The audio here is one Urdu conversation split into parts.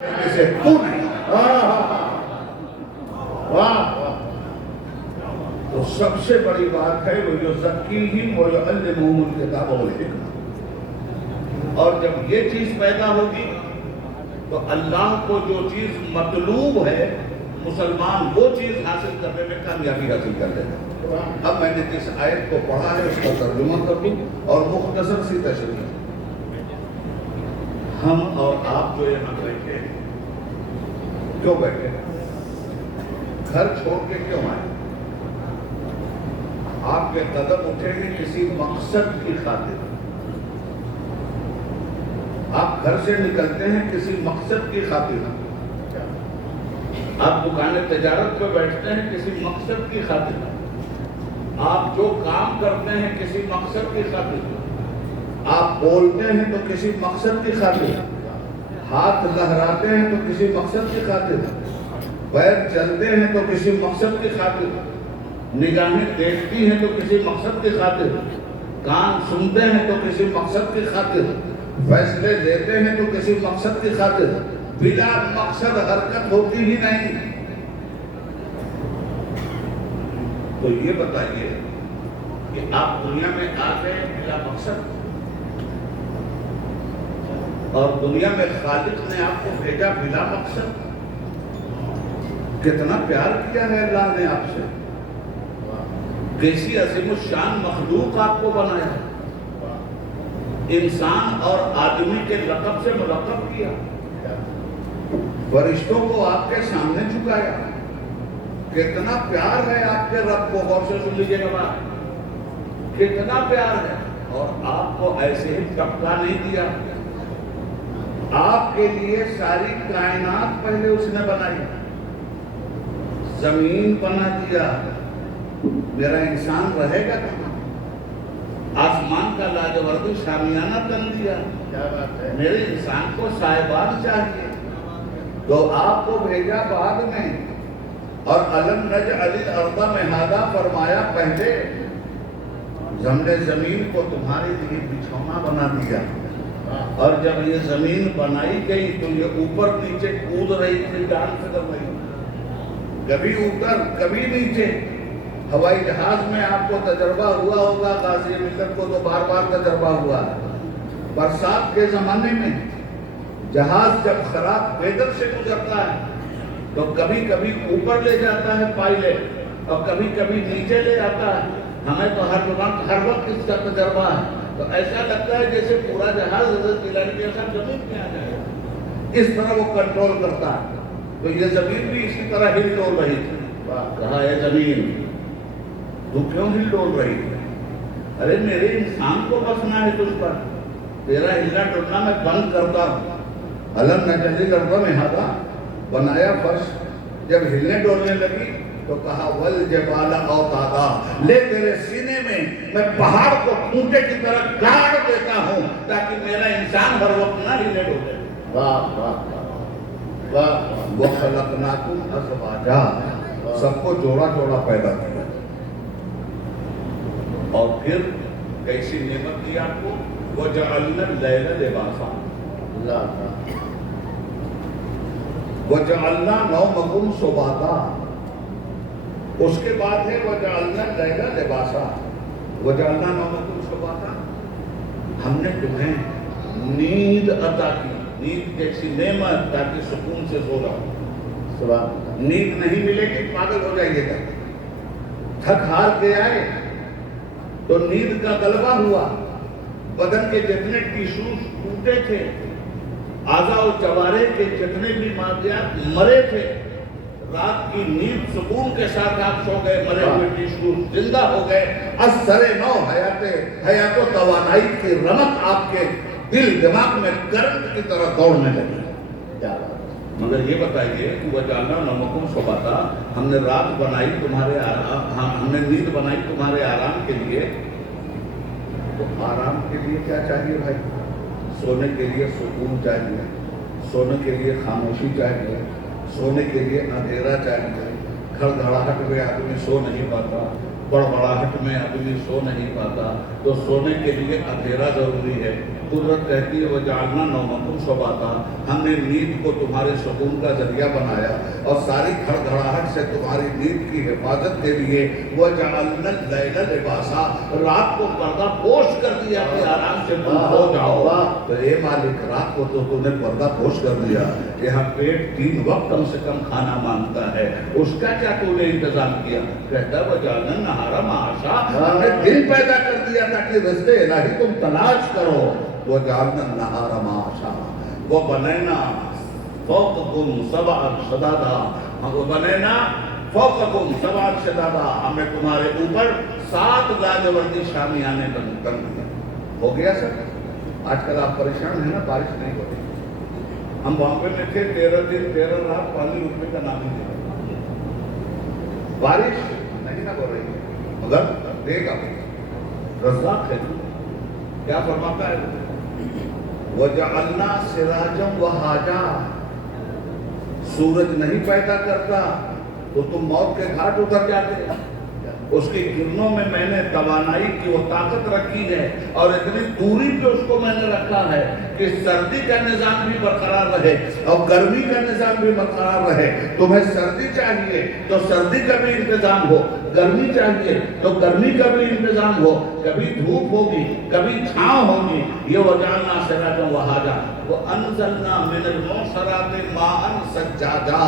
سے تو نہیں. واہ. تو سب سے بڑی بات ہے وہ یزکیہم ویعلمہم الکتاب والحکمہ. اور جب یہ چیز پیدا ہوگی تو اللہ کو جو چیز مطلوب ہے مسلمان وہ چیز حاصل کرنے میں کامیابی حاصل کر لے گا. اب میں نے جس آیت کو پڑھا ہے اس کا ترجمہ کر دوں اور مختصر سی تشریح. ہم اور آپ جو یہاں بیٹھے ہیں کیوں بیٹھے ہیں؟ گھر چھوڑ کے کیوں آئے؟ آپ کے قدم اٹھے ہیں کسی مقصد کی خاطر. آپ گھر سے نکلتے ہیں کسی مقصد کی خاطر. آپ دکان تجارت پہ بیٹھتے ہیں کسی مقصد کی خاطر. آپ جو کام کرتے ہیں کسی مقصد کی خاطر. آپ بولتے ہیں تو کسی مقصد کی خاطر. ہاتھ لہراتے ہیں تو کسی مقصد کی خاطر. پیر چلتے ہیں تو کسی مقصد کی خاطر. نگاہیں دیکھتی ہیں تو کسی مقصد کی خاطر. کان سنتے ہیں تو کسی مقصد کی خاطر. فیصلے لیتے ہیں تو کسی مقصد کی خاطر. بلا مقصد حرکت ہوتی ہی نہیں. تو یہ بتائیے کہ آپ دنیا میں آ گئے بلا مقصد اور دنیا میں خالق نے آپ کو بھیجا بلا مقصد. کتنا پیار کیا ہے اللہ نے آپ سے. کیسی عظیم الشان مخلوق آپ کو بنایا. انسان اور آدمی کے لقب سے ملقب کیا. فرشتوں کو آپ کے سامنے جھکایا. کتنا پیار ہے آپ کے رب کو. غور سے سن لیجیے گا بات. کتنا پیار ہے. اور آپ کو ایسے ہی ٹپکا نہیں دیا. آپ کے لیے ساری کائنات پہلے اس نے بنائی. زمین بنا دیا. میرا انسان رہے گا کہاں؟ آسمان کا لاجورد شامیانہ بن دیا. میرے انسان کو صاحبان چاہیے تو آپ کو بھیجا بعد میں. اور الم نجعل الارض مہادا فرمایا پہلے. ہم نے زمین کو تمہارے لیے بچھونا بنا دیا. اور جب یہ زمین بنائی گئی تو یہ اوپر نیچے کود رہی تھی. ڈانس کر رہی. کبھی اوپر کبھی نیچے. ہوائی جہاز میں آپ کو تجربہ ہوا ہوگا. غازی ملت کو تو بار بار تجربہ ہوا. برسات کے زمانے میں جہاز جب خراب ویدر سے گزرتا ہے تو کبھی کبھی اوپر لے جاتا ہے پائلٹ اور کبھی کبھی نیچے لے آتا ہے. ہمیں تو ہر وقت اس کا تجربہ ہے. تو ایسا لگتا ہے جیسے پورا جہاز حضرت گیلانی کے ساتھ زمین میں آ جائے. اس طرح وہ کنٹرول کرتا ہے. تو یہ زمین بھی اسی طرح ہل ڈول رہی تھی. کہا ہے زمین تو کیوں ہل ڈول رہی ہے؟ ارے میرے انسان کو بسنا ہے تجھ پر. تیرا ہلنا ڈولنا میں بند کرتا ہوں. الم نجعل الارض مہادا بنایا فرش. جب ہلنے ڈولنے لگی تو کہا والجبال اوتادا. لے تیرے سینے میں پہاڑ کو اونٹے کی طرح گاڑ دیتا ہوں تاکہ میرا انسان ہر وقت نہ ہلنے ڈولے. واہ واہ واہ. وخلقناکم ازواجا. سب کو جوڑا جوڑا پیدا کیا. اور پھر کیسی نعمت دی آپ کو. وجعلنا اللیل لباسا. وجعلنا نومکم سباتا. اس کے بعد ہے وجعلنا اللیل لباسا. وجعلنا نومکم سباتا. ہم نے تمہیں نیند عطا کی. نیند جیسی نعمت تاکہ سکون سے سو رہا. نیند نہیں ملے گی پاگل ہو جائیے گا. تھک ہار کے آئے تو نیند کا غلبہ ہوا. بدن کے جتنے ٹیشوز ٹوٹے تھے, اعضاء و جوارے کے جتنے بھی مادیات مرے تھے, رات کی نیند سکون کے ساتھ آپ سو گئے. مرے ہوئے ٹیشوز زندہ ہو گئے. اثر نو حیات و توانائی کی رمق آپ کے دل دماغ میں کرنٹ کی طرح دوڑنے لگی. مگر یہ بتائیے وجعلنا نومکم سباتا. ہم نے رات بنائی تمہارے آرام. ہم نے نیند بنائی تمہارے آرام کے لیے. تو آرام کے لیے کیا چاہیے بھائی؟ سونے کے لیے سکون چاہیے. سونے کے لیے خاموشی چاہیے. سونے کے لیے اندھیرا چاہیے. کھڑدھڑاہٹ میں آدمی سو نہیں پاتا. بڑبڑاہٹ میں آدمی سو نہیں پاتا. تو سونے کے لیے اندھیرا ضروری ہے. قدرت کہتی ہے وجعلنا نومکم سباتا، ہم نے نیند کو تمہارے سکون کا ذریعہ بنایا اور ساری کھڑکھڑاہٹ سے تمہاری نیند کی حفاظت کے لیے وجعلنا اللیل لباسا، رات کو پردہ پوش کر دیا کہ آرام سے تم سو جاؤ۔ تو اے مالک رات کو تو تم نے پردہ پوش کر دیا، یہاں پیٹ 3 وقت کم سے کم کھانا مانگتا ہے، اس کا کیا تو نے انتظام کیا؟ کہتا وجعلنا النہار معاشا، ہم نے دن پیدا کر دیا تاکہ رزق الہی تم تلاش کرو۔ وجعلنا النہار معاشا وبنینا فوقکم سبعا شدادا، وبنینا فوقکم سبعا شدادا، ہم نے تمہارے اوپر 7 لاجوردی شامیانے بن دیا۔ ہو گیا سر؟ آج کل آپ پریشان ہیں نا، بارش نہیں ہو رہی۔ ہم بامبے میں تھے 13 دن 13 رات، پانی رکنے کا نام نہیں لے رہا، بارش نہیں نہ ہو رہی، مگر دے گا رزاق ہے۔ کیا فرماتا ہے؟ وَجَعَلْنَا سِرَاجًا وَهَاجًا، سورج نہیں پیدا کرتا تو تم موت کے گھاٹ اتر جاتے، اس کی کرنوں میں نے توانائی کی وہ طاقت رکھی ہے اور اتنی دوری پہ اس کو میں نے رکھا ہے کہ سردی کا نظام بھی برقرار رہے اور گرمی کا نظام بھی برقرار رہے۔ تمہیں سردی چاہیے تو سردی کا بھی انتظام ہو، گرمی چاہیے تو گرمی کا بھی انتظام ہو، کبھی دھوپ ہوگی کبھی چھاؤں ہوگی۔ یہ وجعلنا سراجا وہاجا وانزلنا من المعصرات ماء ثجاجا،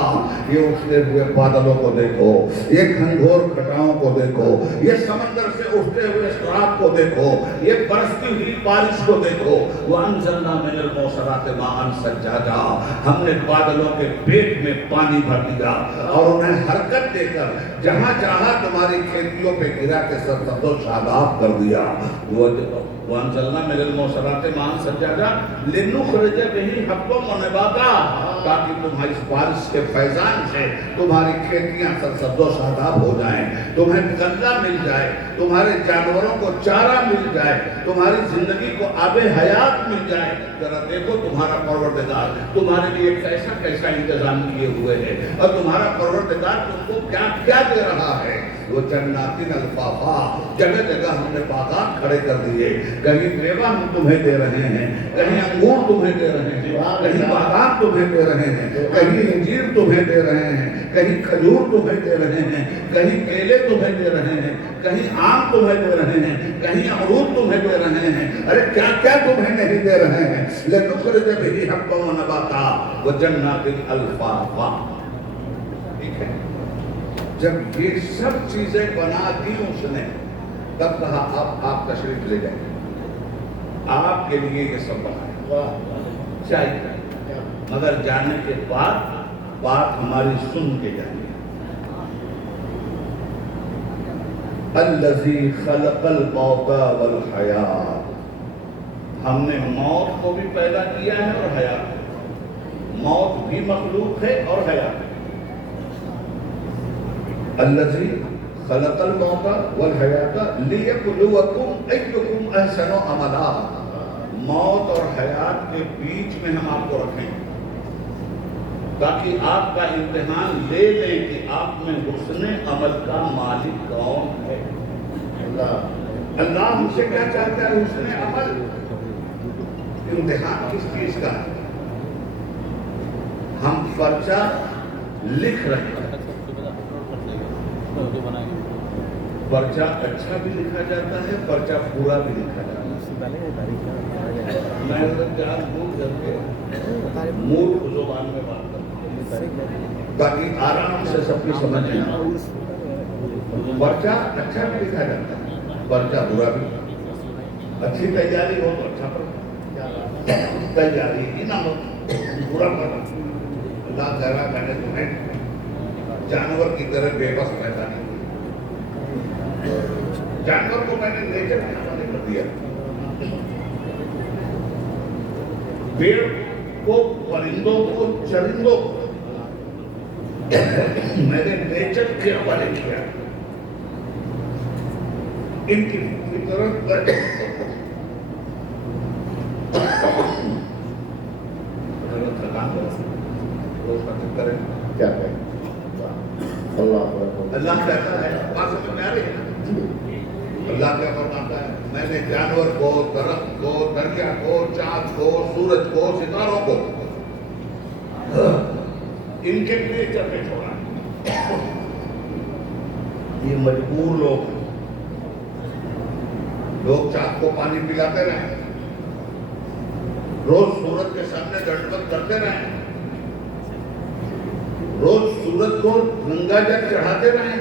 یہ اٹھتے ہوئے بادلوں کو دیکھو، یہ گھنگھور کھٹاؤں کو دیکھو، یہ سمندر سے اٹھتے ہوئے سراب کو دیکھو، یہ برستی ہوئی بارش کو دیکھو۔ وانزلنا من المعصرات ماء ثجاجا، ہم نے بادلوں کے پیٹ میں پانی بھر دیا اور انہیں حرکت دے کر جہاں چاہا تمہاری کھیتیوں پہ گرا کے سرسبز و شاداب کر دیا۔ وانزلنا من المعصرات ماء ثجاجا لنخرج به حبا ونباتا، تاکہ تمہاری اس بارش کے فیضان سے تمہاری کھیتیاں سرسبز و شاداب ہو جائیں، تمہیں غلہ مل جائے، تمہارے جانوروں کو چارہ مل جائے، تمہاری زندگی کو آب حیات مل جائے۔ ذرا دیکھو تمہارا پروردگار تمہارے لیے کیسا کیسا انتظام کیے ہوئے ہے، اور تمہارا پروردگار تم کو کیا کیا دے رہا ہے۔ وہ جنات الفافا، جگہ جگہ ہم نے باغات کھڑے کر دیے، کہیں میوہ ہم تمہیں دے رہے ہیں، کہیں انگور تمہیں دے رہے ہیں، کہیں بادام تمہیں دے رہے ہیں، کہیں انجیر تمہیں دے رہے ہیں، کہیں کھجور تمہیں دے رہے ہیں، کہیں کیلے تمہیں دے رہے ہیں، کہیں آم تمہیں دے رہے ہیں، کہیں امرود تمہیں دے رہے ہیں۔ ارے کیا کیا تمہیں نہیں دے رہے ہیں۔ لنخرج به حبا ونباتا وجنات الفافا، ٹھیک ہے؟ جب یہ سب چیزیں بنا دی اس نے، تب کہا اب آپ تشریف لے جائیں، آپ کے لیے یہ سب بنا چاہیے، مگر جانے کے بعد بات ہماری سن کے جائیں۔ الذی خلق الموت والحیات، ہم نے موت کو بھی پیدا کیا ہے اور حیات، موت بھی مخلوق ہے اور حیات۔ الذی خلق الموت والحیات لیبلوکم ایکم احسن عملا، موت اور حیات کے بیچ میں ہم آپ کو رکھیں تاکہ آپ کا امتحان لے لیں کہ آپ میں حسن عمل کا مالک کون ہے۔ اللہ ہم سے کیا چاہتا ہے؟ حسن عمل۔ امتحان کس چیز کا ہے؟ ہم پرچہ لکھ رہے ہیں، پرچہ اچھا بھی لکھا جاتا ہے، پرچہ برا بھی لکھا جاتا ہے۔ میں مور زبان میں بات کرتا ہوں تاکہ آرام سے سب کی سمجھ آئے۔ پرچہ اچھا بھی لکھا جاتا ہے، پرچہ برا بھی۔ اچھی تیاری ہو تو اچھا پڑھا، تیاری ہی نہ ہو برا پڑھا۔ اللہ تعالیٰ نے تمہیں جانور کی طرح بے بس پیدا نہیں کیا، جانور کو میں نے نیچر کے حوالے کر دیا، پیڑ کو، پرندوں کو، چرندوں کو میں نے نیچر کے حوالے کیا۔ ان کی فطرت پر کیا کہیں اللہ کہتا ہے، بات سمجھ میں آ رہی ہے؟ اللہ کیا فرماتا ہے؟ میں نے جانور کو، درخت کو، دریا کو، چاند کو، سورج کو، ستاروں کو ان کے نیچر میں چھوڑا۔ یہ مجبور لوگ چاند کو پانی پلاتے رہے، روز سورج کے سامنے دنڈوت کرتے رہے، روز سورج کو گنگا جل چڑھاتے رہے،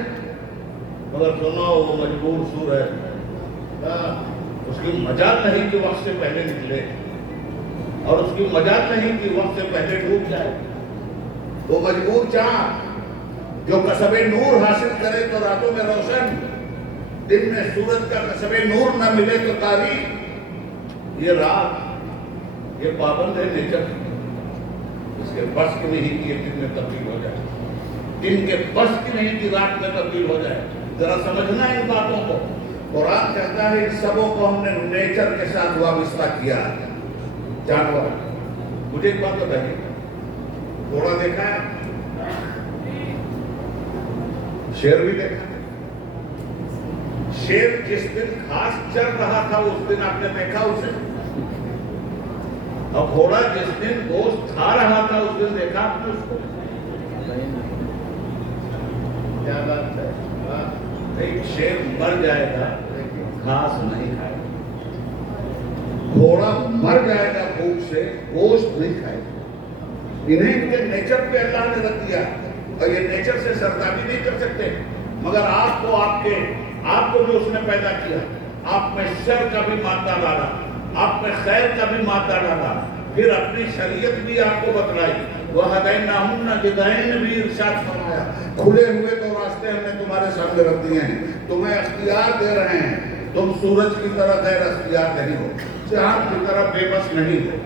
مگر سنو وہ مجبور سور ہے، اس کی مجال نہیں کہ وقت سے پہلے نکلے، اور اس کی مجال نہیں کہ وقت سے پہلے ڈوب جائے۔ وہ مجبور چاند جو کسب نور حاصل کرے تو راتوں میں روشن، دن میں سورج کا کسب نور نہ ملے تو تاریک۔ یہ رات یہ پابند ہے نیچر، اس کے بس کی نہیں کہ یہ دن میں تبدیل ہو جائے، دن کے بس کی نہیں کہ رات میں تبدیل ہو جائے۔ ذرا سمجھنا ان باتوں کو۔ قرآن کہتا ہے ان سبوں کو ہم نے نیچر کے ساتھ وابستہ کیا ہے۔ جانور، مجھے ایک بات بتائیے، گھوڑا دیکھا ہے؟ شیر بھی دیکھا ہے؟ شیر جس دن گھاس چر رہا تھا اس دن آپ نے دیکھا اسے؟ اور گھوڑا جس دن گوشت کھا رہا تھا اس دن دیکھا آپ نے اس کو؟ کیا بات ہے؟ ایک شیر مر جائے گا گھاس نہیں کھائے گا، گھوڑا مر جائے گا بھوک سے، گوشت نہیں کھائے گا۔ انہیں ان کے نیچر پہ اللہ نے رکھ دیا، اور یہ نیچر سے سرتابی نہیں کر سکتے، مگر آپ کو بھی اس نے پیدا کیا، آپ میں شر کا بھی مادہ ڈالا، آپ میں خیر کا بھی مادہ ڈالا، پھر اپنی شریعت بھی آپ کو بتلائی، وَهَدَيْنَاهُ النَّجْدَيْنِ بھی ارشاد فرمایا، کھلے ہوئے تو راستے ہم نے تمہارے سامنے رکھ دیے ہیں، تمہیں اختیار دے رہے ہیں، تم سورج کی طرح غیر اختیار نہیں ہو، چاند کی طرح بے بس نہیں ہو،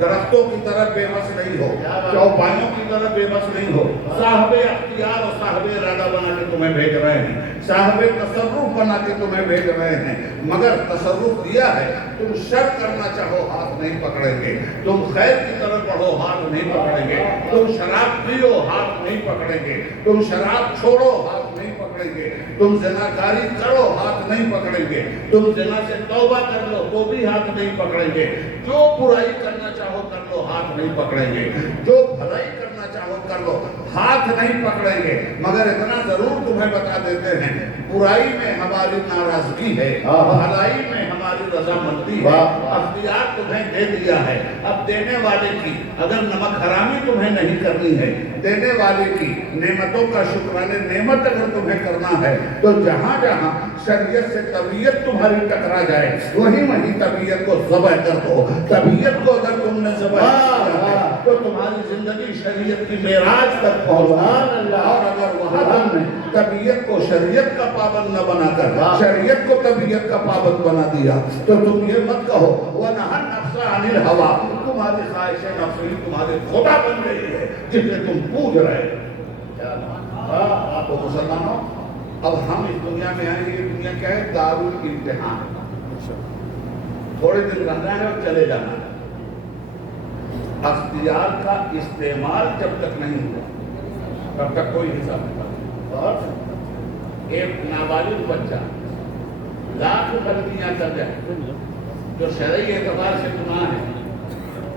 درختوں کی طرح بے بس نہیں ہو، چوپایوں کی طرح بے بس نہیں ہو، صاحب اختیار اور صاحب ارادہ بنا کے تمہیں بھیج رہے ہیں، صاحب تصرف بنا کے تمہیں بھیج رہے ہیں، مگر تصرف دیا ہے، تم شر کرنا چاہو ہاتھ نہیں پکڑیں گے، تم خیر کی طرف بڑھو ہاتھ نہیں پکڑیں گے، تم شراب پیو ہاتھ نہیں پکڑیں گے، تم شراب چھوڑو ہاتھ نہیں پکڑیں گے، تم زناکاری کرو ہاتھ نہیں پکڑیں گے، تم زنا سے توبہ کر لو تو بھی ہاتھ نہیں پکڑیں گے، جو برائی کرنا چاہو کر لو ہاتھ نہیں پکڑیں گے، جو بھلائی کرنا چاہو کر لو ہاتھ نہیں پکڑیں گے، مگر اتنا ضرور تمہیں بتا دیتے ہیں، برائی میں ہماری ناراضگی ہے، بھلائی میں ہماری رضامندی ہے، اختیار تمہیں دے دیا ہے، اب دینے والے کی اگر نمک حرامی تمہیں نہیں کرنی ہے، دینے والے کی نعمتوں کا شکرانے نعمت اگر تمہیں کرنا ہے تو جہاں جہاں شریعت سے طبیعت تمہاری ٹکرا جائے وہیں طبیعت کو ذبح کر دو۔ طبیعت کو اگر تم نے ذبح کیا ہے تو تمہاری زندگی شریعت کی معراج تک پہنچا، اور اگر وہاں تم نے طبیعت کو شریعت کا پابند نہ بنا کر شریعت کو طبیعت کا پابند بنا دیا تو تم یہ مت کہو وَنَهَا النَّفْسَ عَنِ الْهَوَىٰ، تمہاری خواہش نفسی تمہارے خدا بن گئی ہے جسے تم پوج رہے ہو۔ آپ کو مسلمانوں، اب ہم اس دنیا میں آئیں، یہ دنیا کیا ہے؟ دارالامتحان، تھوڑے دن رہنا ہے اور چلے جانا ہے۔ اختیار کا استعمال جب تک نہیں ہوا تب تک کوئی حساب نہیں۔ اور ایک نابالغ بچہ لاکھ غلطیاں کر جائے جو شرعی اعتبار سے گناہ ہے،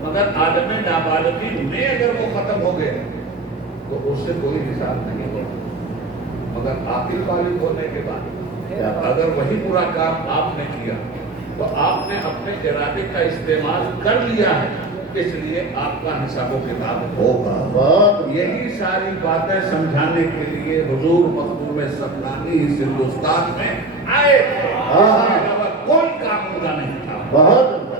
مگر عالم نابالغی میں اگر وہ ختم ہو گئے تو اس سے کوئی حساب نہیں ہوگا، مگر عاقل بالغ ہونے کے بعد اگر وہی برا کام آپ نے کیا تو آپ نے اپنے ارادے کا استعمال کر لیا ہے، اس لیے آپ کا حساب و کتاب ہوگا۔ یہی ساری باتیں سمجھانے کے لیے حضور مخدوم سبلانی اس ہندوستان میں آئے تھے، کوئی کام ان کا نہیں تھا۔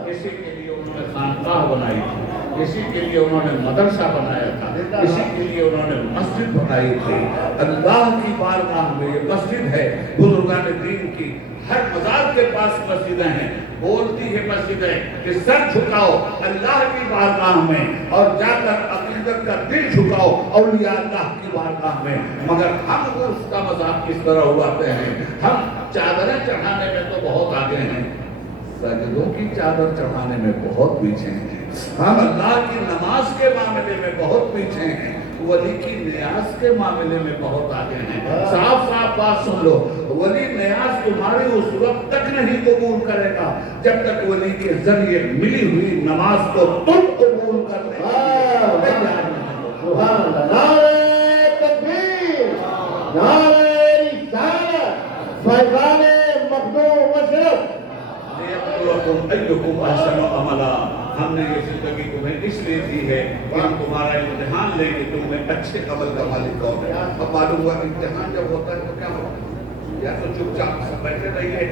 اسی کے لیے انہوں نے خانقاہ بنائی تھی، اسی کے لیے انہوں نے مدرسہ بنایا تھا، اسی کے لیے انہوں نے مسجد بنائی تھی۔ اللہ کی بارگاہ میں یہ مسجد ہے، بزرگان دین کی ہر مزار کے پاس مسجدیں ہیں، بولتی ہے مسجدیں کہ سر جھکاؤ اللہ کی بارگاہ میں اور جا کر عقیدت کا دل جھکاؤ اولیاء اللہ کی بارگاہ میں، مگر ہم اس کا مذاق کس طرح اڑاتے ہیں۔ ہم چادریں چڑھانے میں تو بہت آگے ہیں، سجدوں کی چادر چڑھانے میں بہت پیچھے ہیں، ہم اللہ کی نماز کے معاملے میں بہت پیچھے ہیں، ولی کی نیاز کے معاملے میں بہت آگے ہیں. صاف صاف بات سن لو, ولی نیاز تمہاری اس وقت تک نہیں قبول کرے گا جب تک ولی کے ذریعے ملی ہوئی نماز کو تم قبول کرنے سبحان اللہ. نعرہ تکبیر, نعرہ رسالت, فیضان مخدوم مشرف. ایکم احسن عملا. ہم نے یہ زندگی تمہیں اس لیے دی ہے کہ ہم تمہارا امتحان لیں کہ تمہیں اچھے عمل کا مالک کون ہے. اب معلوم ہوا امتحان جب ہوتا ہے تو کیا ہوتا ہے, یا تو چپ چاپ سب بیٹھے رہیے,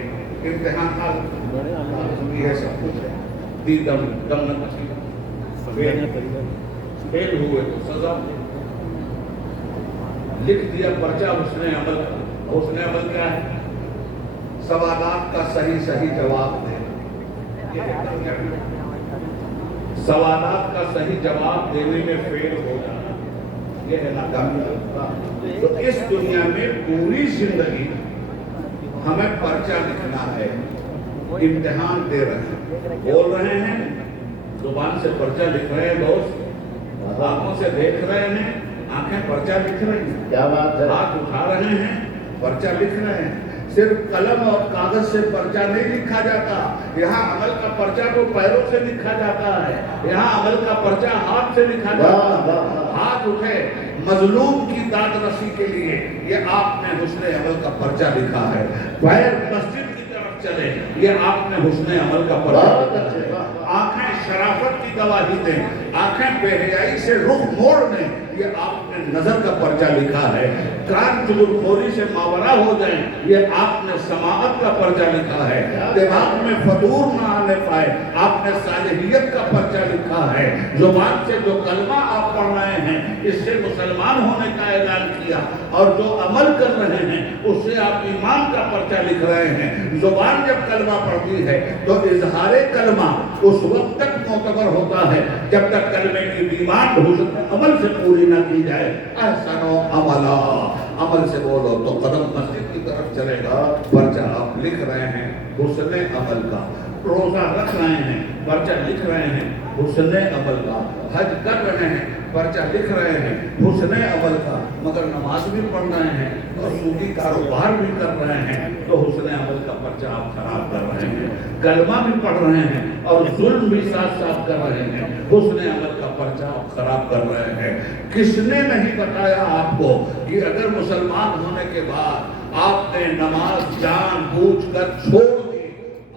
امتحان حال یہ ہے سب کچھ ہے, دی دم دم نہ فیل ہوئے تو سزا لکھ دیا پرچہ حسن عمل. حسن عمل کیا ہے؟ سوالات کا صحیح جواب دے. سوالات کا صحیح جواب دینے میں فیل ہو جانا, یہ ہے ناکامی. تو اس دنیا میں پوری زندگی ہمیں پرچہ لکھنا ہے, امتحان دے رہے ہیں, بول رہے ہیں, زبان سے پرچہ لکھ رہے ہیں دوست, آنکھوں سے دیکھ رہے ہیں, آنکھیں پرچہ لکھ رہی ہیں, کیا بات ہے, ہاتھ اٹھا رہے ہیں, پرچہ لکھ رہے ہیں. صرف قلم اور کاغذ سے پرچہ نہیں لکھا جاتا, یہاں عمل کا پرچہ تو پیروں سے لکھا جاتا ہے, یہاں عمل کا پرچہ ہاتھ سے لکھا جاتا ہے. ہاتھ اٹھے مظلوم کی داد رسی کے لیے, یہ آپ نے حسن عمل کا پرچہ لکھا ہے. پیر مسجد کی طرف چلے, یہ آپ نے حسن عمل کا پرچہ لکھا ہے. آنکھیں شرافت کی گواہی دیں, آنکھیں بے حیائی سے رخ موڑ دیں, یہ آپ نے نظر کا پرچہ لکھا ہے. کان چغلخوری سے ماورا ہو جائیں, یہ آپ نے سماعت کا پرچہ لکھا ہے. دماغ میں فطور نہ آنے پائے, آپ نے صالحیت کا پرچہ لکھا ہے. زبان سے جو کلمہ آپ پڑھ رہے ہیں اس سے مسلمان ہونے کا اعلان کیا, اور جو عمل کر رہے ہیں اس سے آپ ایمان کا پرچہ لکھ رہے ہیں. زبان جب کلمہ پڑھتی ہے تو اظہار کلمہ اس وقت تک معتبر ہوتا ہے جب تک کلمے کی ڈیمانڈ حسن عمل سے پوری نہ کی جائے. احسن عملا, عمل سے بولو تو قدم مسجد کی طرف چلے گا. پرچہ آپ لکھ رہے ہیں حسن عمل کا, روزہ رکھ رہے ہیں, پرچہ لکھ رہے ہیں حسن عمل کا, حج کر رہے ہیں, پرچہ لکھ رہے ہیں حسن عمل کا, مگر نماز بھی پڑھ رہے ہیں اور سودی کاروبار بھی کر رہے ہیں تو حسن عمل کا پرچہ آپ خراب کر رہے ہیں. کلمہ بھی پڑھ رہے ہیں اور ظلم بھی ساتھ ساتھ کر رہے ہیں, حسن عمل کا پرچہ آپ خراب کر رہے ہیں. کس نے نہیں بتایا آپ کو کہ اگر مسلمان ہونے کے بعد آپ نے نماز جان بوجھ کر چھوڑ دی,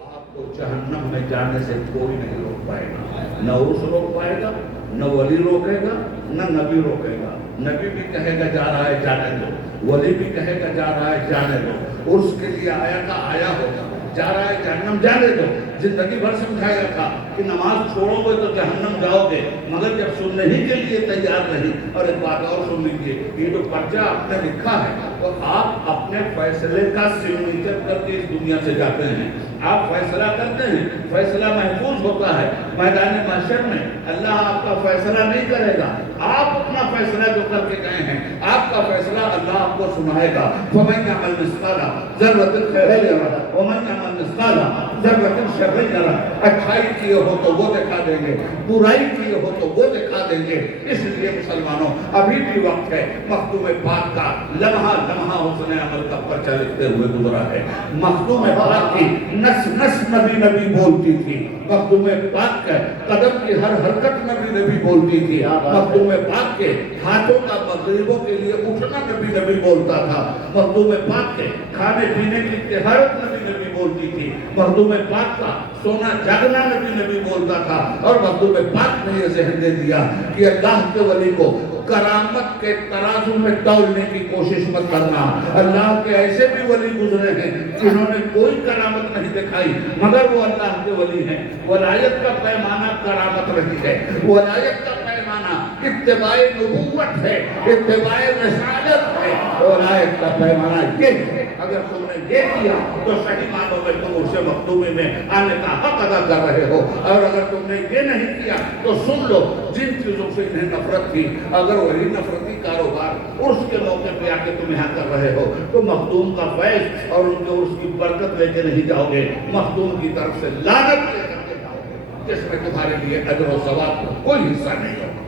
آپ کو جہنم میں جانے سے کوئی نہیں روک پائے گا. نہ عرس روک پائے گا, نہ ولی روکے گا, نہ نبی روکے گا. نبی بھی کہے گا جا رہا ہے جانے دو, ولی بھی کہے گا جا رہا ہے جانے دو. عرس کے لیے آیا تھا آیا ہوگا, جا رہا ہے جہنم جانے دو. زندگی بھر سمجھایا تھا کہ نماز چھوڑو گے تو جہنم جاؤ گے, مگر جب سننے ہی کے لیے تیار نہیں. اور ایک بات اور سن لیجیے, یہ جو پرچہ آپ نے لکھا ہے تو آپ اپنے فیصلے کا سگنیچر کر کے اس دنیا سے جاتے ہیں. آپ فیصلہ کرتے ہیں, فیصلہ محفوظ ہوتا ہے. میدان محشر میں اللہ آپ کا فیصلہ نہیں کرے گا, آپ اپنا فیصلہ جو کر کے گئے ہیں آپ کا فیصلہ اللہ آپ کو سنائے گا. فَمَنْ يَعْمَلْ مِثْقَالَ ذَرَّةٍ خَيْرًا يَرَهُ وَمَنْ يَعْمَلْ مِثْقَالَ ذَرَّةٍ شَرًّا يَرَهُ. اچھائی کیے ہو تو وہ دکھا دیں گے, برائی کیے ہو تو وہ دکھا دیں گے. اس لیے مسلمانوں ابھی بھی وقت ہے. مخدوم پاک کا لمحہ لمحہ حسن عمل کا پرچہ لکھتے ہوئے گزرا ہے. مخدوم پاک کی نس نس نبی بولتی تھی. مخدوم پاک کا قدم کی ہر حرکت نبی بولتی تھی. مخدوم پاک کے ہاتھوں کا مغربوں کے لیے اٹھنا نبی بولتا تھا. مخدوم پاک کے کھانے پینے کی طہارت نبی بولتی تھی. مخدوم پاک کا سونا جاگنا نبی بولتا تھا. اور مخدوم پاک نے یہ ذہن دے دیا کہ اللہ کے ولی کو کرامت کے ترازو میں تولنے کی کوشش مت کرنا. اللہ کے ایسے بھی ولی گزرے ہیں جنہوں نے کوئی کرامت نہیں دکھائی مگر وہ اللہ کے ولی ہیں. ولایت کا پیمانہ کرامت رہی ہے. ولایت کا پیمانہ اتباع نبوت ہے, اتباع رسالت ہے. ولایت کا پیمانہ یہ ہے, اگر تم نے یہ کیا تو صحیح معنوں میں تم اسے مخدومی میں آنے کا حق ادا کر رہے ہو. اور اگر تم نے یہ نہیں کیا تو سن لو, جن چیزوں سے انہیں نفرت تھی اگر وہی نفرتی کاروبار عرس کے موقع پہ آ کے تم یہاں کر رہے ہو تو مخدوم کا فیض اور ان کے عرس کی برکت لے کے نہیں جاؤ گے, مخدوم کی طرف سے لعنت لے کر کے جاؤ گے, جس میں تمہارے لیے اجر و ثواب کوئی حصہ نہیں ہوگا.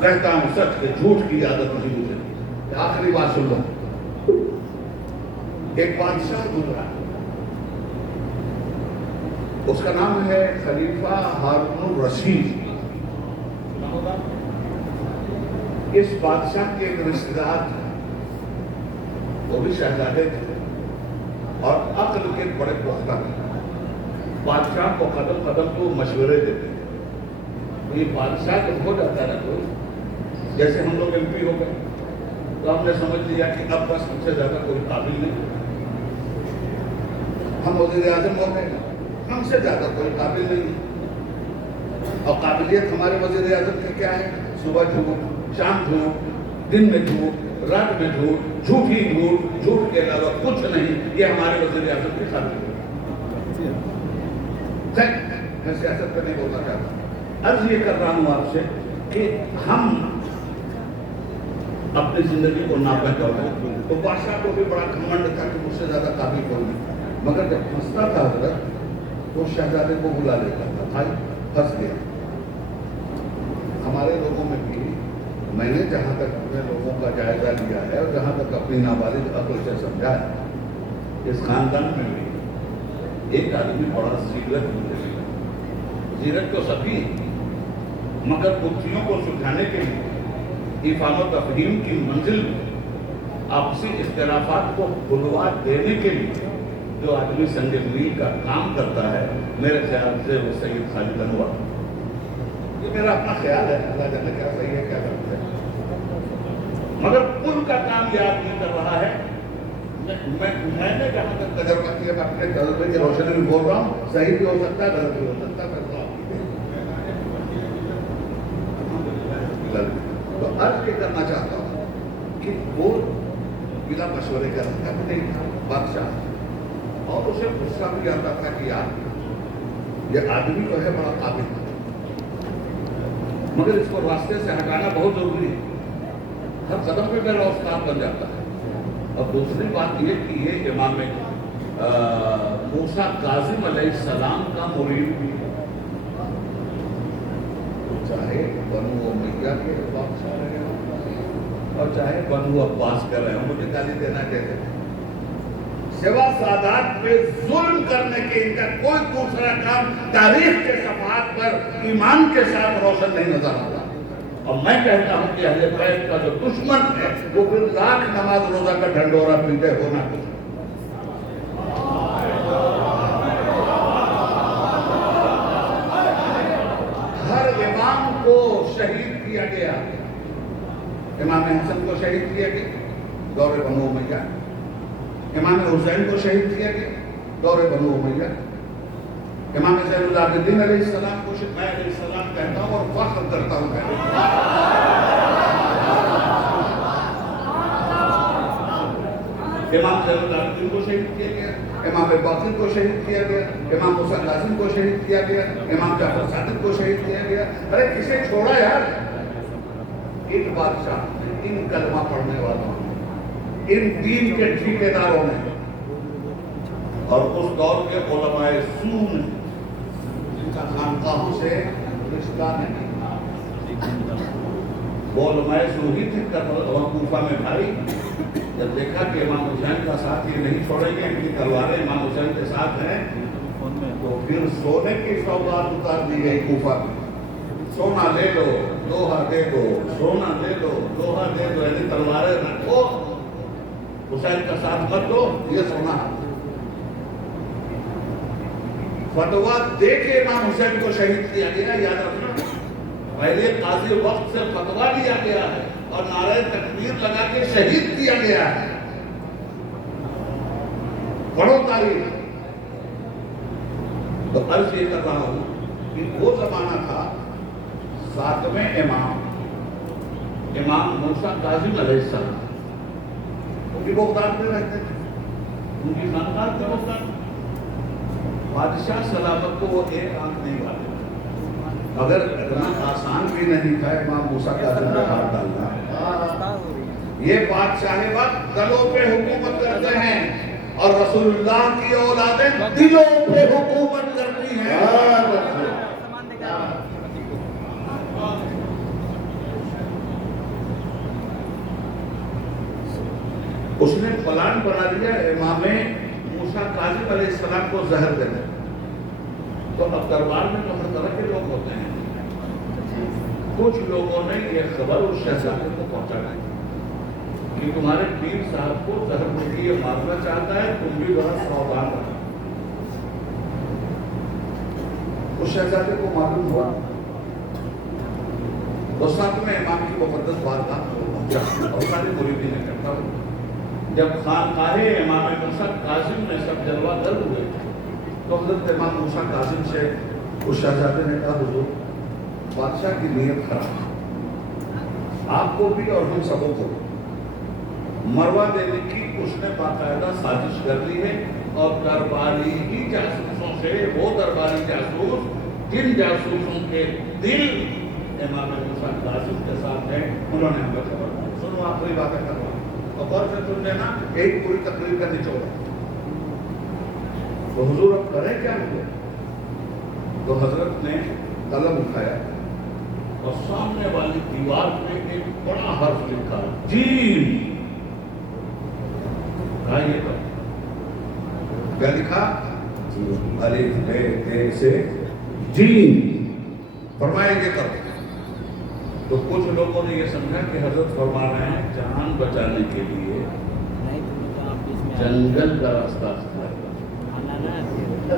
کہتا ہوں سچ کے جھوٹ کی عادت نہیں مجھے. آخری بات سن لو. ایک بادشاہ گزرا, اس کا نام ہے خلیفہ ہارون الرشید. اس بادشاہ کے ایک رشتے دار تھے, وہ بھی شہزادے تھے اور عقل کے بڑے پختہ تھے. بادشاہ کو قدم قدم کو مشورے دیتے تھے. یہ بادشاہ جب ہو جاتا ہے نا کوئی, جیسے ہم لوگ MP ہو گئے تو ہم نے سمجھ لیا کہ اب بس ہم سے زیادہ کوئی قابل نہیں. ہم وزیر اعظم ہو گئے, ہم سے زیادہ کوئی قابل نہیں. اور قابلیت ہمارے وزیر اعظم کی کیا ہے؟ صبح جھوٹ, شام جھوٹ, دن میں جھوٹ, رات میں جھوٹ, جھوٹ ہی جھوٹ, جھوٹ کے علاوہ کچھ نہیں. یہ ہمارے وزیر اعظم کی قابلیت. میں سیاست کا نہیں بولنا چاہتا. عرض یہ کر رہا ہوں آپ سے کہ ہم اپنی زندگی کو ناپا چاہتے ہیں. تو بادشاہ کو بھی بڑا گھمنڈ تھا کہ مجھ سے زیادہ قابل کوئی نہیں. مگر جب پھنستا تھا حضرت تو شہزادے کو بلا لیتا تھا, بھائی پھنس گیا. ہمارے لوگوں میں بھی, میں نے جہاں تک اپنے لوگوں کا جائزہ لیا ہے اور جہاں تک اپنی نابالغ عقل سے سمجھا ہے, اس خاندان میں بھی ایک آدمی بڑا زیرک ملے. زیرک تو سبھی, مگر بچیوں کو سلجھانے کے لیے افہام و تفہیم کی منزل میں آپسی اختلافات کو بلوا دینے کے لیے جو آدمی سنگ میل کا کام کرتا ہے, میرے خیال سے وہ سید خالد انور. یہ میرا اپنا خیال ہے, اللہ جانے کیا صحیح ہے کیا غلط ہے, مگر ان کا کام یاد نہیں کر رہا ہے. میں نے جہاں تک تجربہ کیا, میں اپنے تجربے کی روشنی میں بول رہا ہوں, صحیح بھی ہو سکتا ہے, غلط بھی ہو سکتا ہے. تو عرض یہ کرنا چاہتا ہوں کہ وہ بلا مشورے کا نہیں تھا بادشاہ, اور اسے غصہ بھی آتا تھا کہ یار یہ آدمی جو ہے بڑا قابل ہے, مگر اس کو راستے سے ہٹانا بہت ضروری ہے. ہر قدم پہ میرا استاد بن جاتا ہے. اور دوسری بات یہ کہ یہ امام موسیٰ کاظم علیہ السلام کا مرید بھی ہے. چاہے بنو امیہ کے بادشاہ رہے ہوں اور چاہے بنو عباس کے رہے ہوں, مجھے گالی دینا کہتے ہیں. سوا سادات پہ ظلم کرنے کے ان کا کوئی دوسرا کام تاریخ کے صفحات پر ایمان کے ساتھ روشن نہیں نظر آتا. اور میں کہتا ہوں کہ اہل بیت کا جو دشمن ہے وہ پھر لاکھ نماز روزہ کا ڈھنڈورا پیتے ہونا کچھ. ہر امام کو شہید کیا گیا. امام حسن کو شہید کیا گیا دور بنو امیہ, امام حسین کو شہید کیا گیا دور بنو امیہ, امام زین العابدین علیہ السلام کو میں علیہ السلام کہتا ہوں اور فخر کرتا ہوں. امام زین العابدین کو شہید کیا گیا, امام باقر کو شہید کیا گیا, امام موسیٰ کاظم کو شہید کیا گیا, امام جعفر صادق کو شہید کیا گیا. ارے کسے چھوڑا یار؟ ان بادشاہ, ان کلمہ پڑھنے والوں, ان دین کے ٹھیکیداروں نے اور اس دور کے علماء سو نے, جن کا خانقاہوں سے رشتہ نہیں. وہ علماء سو ہی تھے کوفہ میں بھائی. جب دیکھا کہ امام حسین کا ساتھ یہ نہیں چھوڑیں گے, ان کی تلواریں امام حسین کے ساتھ ہیں, تو پھر سونے کی سوغات اتار دی گئی کوفہ میں. سونا لے لو, لوہا دے دو, سونا دے دو, لوہا دے دو, یعنی تلواریں رکھو, حسین کا ساتھ مت دو, یہ سونا. فتویٰ دے کے امام حسین کو شہید کیا گیا. یاد رکھنا, پہلے قاضی وقت سے فتویٰ لیا گیا ہے اور نعرہ تکبیر لگا کے شہید کیا گیا ہے. پڑھو تاریخ. تو عرض یہ کر رہا ہوں کہ وہ زمانہ تھا 7ویں امام موسیٰ کاظم علیہ السلام, ان کی بغداد میں رہتے تھے, ان کی خاندان میں بغداد. بادشاہ سلامت کو وہ ایک آنکھ نہیں ڈالتے, مگر اتنا آسان بھی نہیں تھا امام موسیٰ کاظم پہ ہاتھ ڈالنا. یہ بادشاہ وقت دلوں پہ حکومت کرتے ہیں اور رسول اللہ کی اولادیں دلوں پہ حکومت کرتی ہیں. اس نے پلان بنا دیا امام موسیٰ کاظم علیہ السلام کو زہر دینے. تو اب دربار میں تو ہر طرح کے لوگ ہوتے ہیں. کچھ لوگوں نے یہ خبر اس شہزادے کو پہنچانا کہ تمہارے پیر صاحب کو زہر دے کے یہ مارنا چاہتا ہے, تم بھی بڑا ساودھان رہو. اس شہزادے کو معلوم ہوا تو ساتھ میں امام کی مقدس بارگاہ میں پہنچا اور سارے مریدین اکٹھا ہوئے. جب خانقاہ امام موسیٰ کاظم میں سب جلوہ گر ہوئے تو حضرت امام موسیٰ کاظم سے اس شہزادے نے کہا حضور بادشاہ کی نیت خراب, آپ کو بھی اور ہم سبوں کو مروا دینے کی اس نے باقاعدہ سازش کر لی ہے. اور درباری ہی جاسوسوں سے, وہ درباری جاسوس جن جاسوسوں کے دل امام موسیٰ کاظم کے ساتھ ہیں, انہوں نے ہمیں خبر دی. سنو آخری باتیں کر رہا ہوں اور غور سے سن لینا, ایک پوری تقریر کا نچوڑ. تو حضور اب کریں کیا ہوئے؟ تو حضرت نے قلم اٹھایا اور سامنے والی دیوار پہ ایک بڑا حرف لکھا, جیم. کہا یہ کرو. کیا لکھا؟ الف بے تے سے جیم. فرمایا یہ کرو. تو کچھ لوگوں نے یہ سمجھا کہ حضرت فرما رہے ہیں جان بچانے کے لیے جنگل کا راستہ اختیار.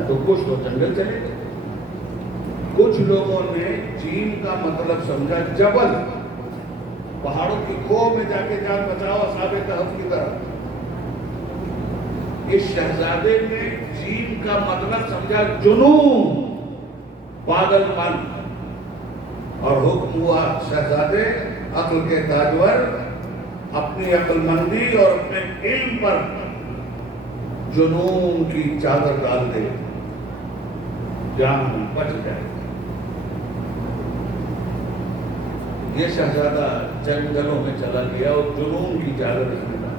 تو کچھ لوگ جنگل چلے گئے. کچھ لوگوں نے جیم کا مطلب سمجھا جبل, پہاڑوں کی کھو میں جا کے جان بچاؤ اصحاب کہف کی طرح. اس شہزادے نے جیم کا مطلب سمجھا جنون, پاگل پن. اور حکم ہوا شہزادے عقل کے تاجور اپنی عقل مندی اور اپنے علم پر جنون کی چادر ڈال دے, جان بچ جائے. یہ شہزادہ جنگلوں میں چلا گیا اور جنون کی چادر اس میں ڈال,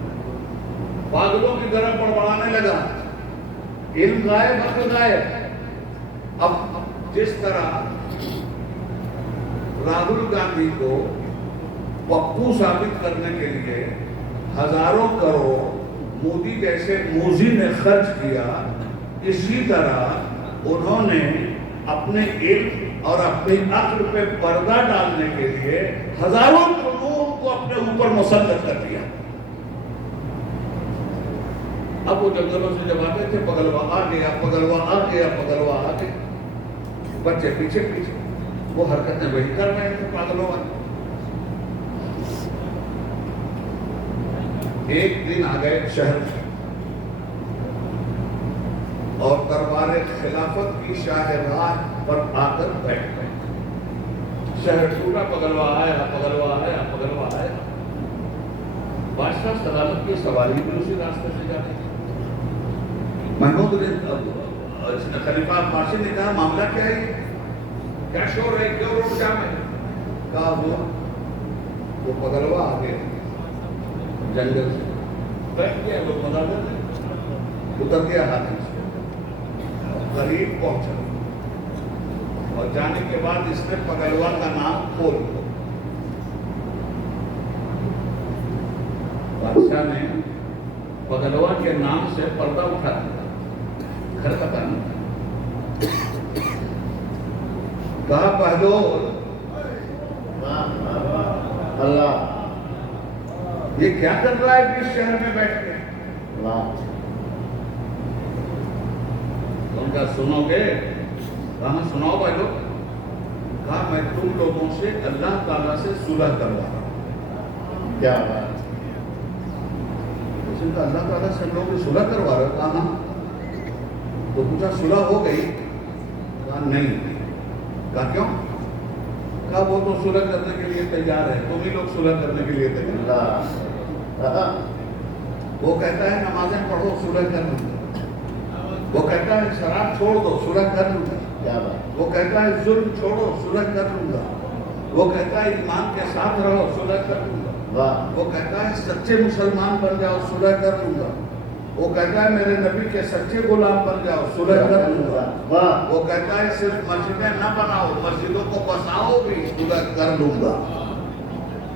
پاگلوں کی طرح بڑبڑانے لگا. علم غائب, عقل غائب. اب جس طرح راہل گاندھی کو پپو ثابت کرنے کے لیے ہزاروں کروڑ مودی جیسے موذی نے خرچ کیا, اسی طرح انہوں نے اپنے علم اور اپنی عقل پہ پردہ ڈالنے کے لیے ہزاروں کروڑ کو اپنے اوپر مسلط کر دیا. اب وہ جنگلوں سے جب آتے تھے پگلوا آ گیا, پگلوا آ گیا, پگلوا آ گیا, بچے پیچھے پیچھے, وہ حرکتیں وہی کر رہے تھے پاگلوں والے. ایک دن آ گئے شہر میں اور دربار خلافت کی شاہراہ پر آ کر بیٹھ گئے. شہر ٹوٹا, پگلوا آیا, پگلوا آیا, پگلوا آیا. بادشاہ سلامت کی سواری بھی اسی راستے سے جاتے تھے. محمود نے خلیفہ عباسی نے کہا معاملہ کیا ہے, کیا شور ہے, کیوں روڈ جام ہے؟ کہا وہ پگلوا آ گئے جنگل سے, بیٹھ گیا, لوگ مدد اتر گیا ہاتھی سے, قریب پہنچا اور جانے کے بعد اس نے پگلوا کا نام کھول دیا. بادشاہ نے پگلوا کے نام سے پردہ اٹھا دیا, گھر کا تعلق. کہا بہلول اللہ یہ کیا کر رہا ہے اس شہر میں بیٹھ کے؟ ان کا سنو گے؟ کہاں سناؤ بھائی لوگ. کہا میں تم لوگوں سے اللہ تعالیٰ سے صلح کروا رہا ہوں. کیا بات. اللہ تعالیٰ سے ہم لوگ صلح کروا رہے. کہاں؟ تو پوچھا صلح ہو گئی؟ کہا نہیں. کہا کیوں؟ کہا وہ تو صلح کرنے کے لیے تیار ہے, تم ہی لوگ صلح کرنے کے لیے تیار. وہ کہتا ہے نمازیں پڑھو صلح کر لوں گا, وہ کہتا ہے شراب چھوڑ دو صلح کر لوں گا, وہ کہتا ہے ظلم چھوڑو صلح کر لوں گا, وہ کہتا ہے ایمان کے ساتھ رہو صلح کر لوں گا, وہ کہتا ہے سچے مسلمان بن جاؤ صلح کر لوں گا, وہ کہتا ہے میرے نبی کے سچے غلام بن جاؤ صلح کر لوں گا, وہ کہتا ہے صرف مسجدیں نہ بناؤ مسجدوں کو بساؤ بھی صلح کر لوں گا.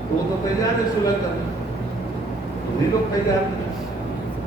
وہ تو تیار ہے صلح کرنے, تمہیں لوگ تیار نہیں.